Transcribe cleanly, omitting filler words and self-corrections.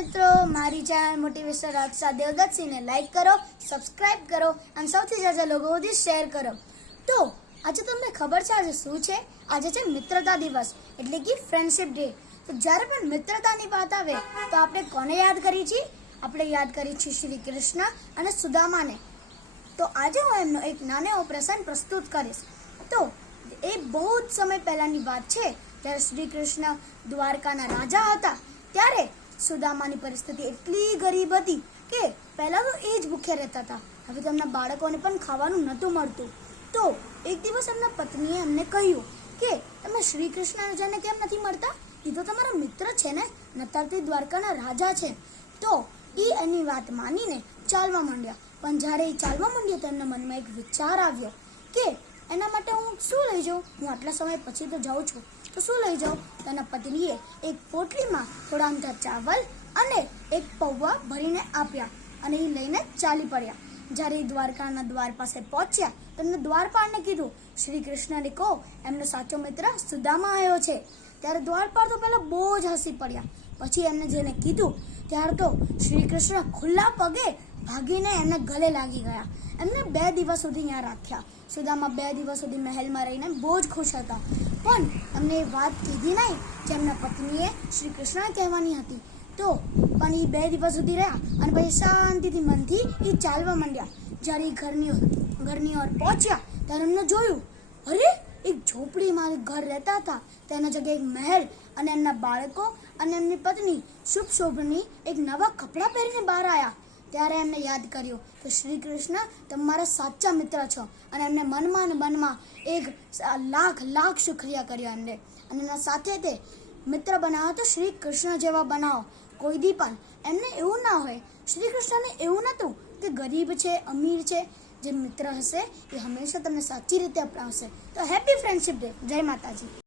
મિત્રો, મારી channel motivation રાજસા દેવદત્તસિંહને like કરો, સબસ્ક્રાઇબ કરો અને સૌથી ઝાઝા લોકો સુધી શેર કરો। તો આજે તમને ખબર છે આજે શું છે? આજે છે મિત્રતા દિવસ એટલે કે ફ્રેન્ડશિપ ડે। તો જ્યારે પણ મિત્રતાની વાત આવે તો આપણે કોને યાદ કરી છીએ? આપણે યાદ કરી છીએ શ્રી કૃષ્ણ અને સુદામાને। તો આજે હું એમનો એક નાનો એવો પ્રસંગ પ્રસ્તુત કરીશ। તો એ બહુ જ સમય પહેલાની વાત છે, જ્યારે શ્રી કૃષ્ણ દ્વારકાના રાજા હતા। ત્યારે સુદામાની પરિસ્થિતિ એટલી ગરીબ હતી કે પહેલા તો એ જ ભૂખ્યા રહેતા હતા, હવે તેમના બાળકોને પણ ખાવાનું નહોતું મળતું। તો એક દિવસ એમના પત્નીએ એમને કહ્યું કે તમે શ્રી કૃષ્ણ રાજાને કેમ નથી મળતા? એ તો તમારા મિત્ર છે ને, નતારથી દ્વારકાના રાજા છે। તો એ એની વાત માનીને ચાલવા માંડ્યા। પણ જ્યારે એ ચાલવા માંડ્યા તો એમના મનમાં એક વિચાર આવ્યો કે એના માટે હું શું લઈ જાઉં? હું આટલા સમય પછી તો જાઉં છું, તો શું લઈ જાઉં? તેના પત્નીએ એક પોટલીમાં થોડા અમથા ચાવલ અને એક પૌવા ભરીને આપ્યા અને એ લઈને ચાલી પડ્યા। જ્યારે એ દ્વારકાના દ્વાર પાસે પહોંચ્યા તો એમને દ્વારપાળને કીધું, શ્રી કૃષ્ણને કહો એમનો સાચો મિત્ર સુદામા આવ્યો છે। ત્યારે દ્વારપાળ તો પહેલાં બહુ જ હસી પડ્યા। પછી એમને જેને કીધું ત્યારે તો શ્રી કૃષ્ણ ખુલ્લા પગે ભાગીને એમને ગલે લાગી ગયા। એમને 2 દિવસ સુધી ત્યાં રાખ્યા। સુદામા 2 દિવસ સુધી મહેલમાં રહીને બહુ જ ખુશ હતા, પણ એમને એ વાત કીધી નહીં જે એમના પત્નીએ શ્રી કૃષ્ણને કહેવાની હતી। તો પણ એ 2 દિવસ સુધી રહ્યા અને પછી શાંતિથી મનથી એ ચાલવા માંડ્યા। જ્યારે એ ઘરની ઓર પહોંચ્યા ત્યારે એમને જોયું, અરે એક ઝોપડીમાં ઘર રહેતા હતા, તેના જગ્યાએ એક મહેલ અને એમના બાળકો અને એમની પત્ની શુભ શોભની એક નવા કપડાં પહેરીને બહાર આવ્યા। ત્યારે એમને યાદ કર્યું કે શ્રી કૃષ્ણ તમારા સાચા મિત્ર છો અને એમને મનમાં એક લાખ શુક્રિયા કર્યો એમને અને એના સાથે તે મિત્ર બનાવો તો શ્રી કૃષ્ણ જેવા બનાવો। કોઈ દી પણ એમને એવું ના હોય, શ્રી કૃષ્ણને એવું નહોતું કે ગરીબ છે અમીર છે, જે મિત્ર હશે એ હંમેશા તમને સાચી રીતે અપનાવશે। તો હેપી ફ્રેન્ડશિપ ડે, જય માતાજી।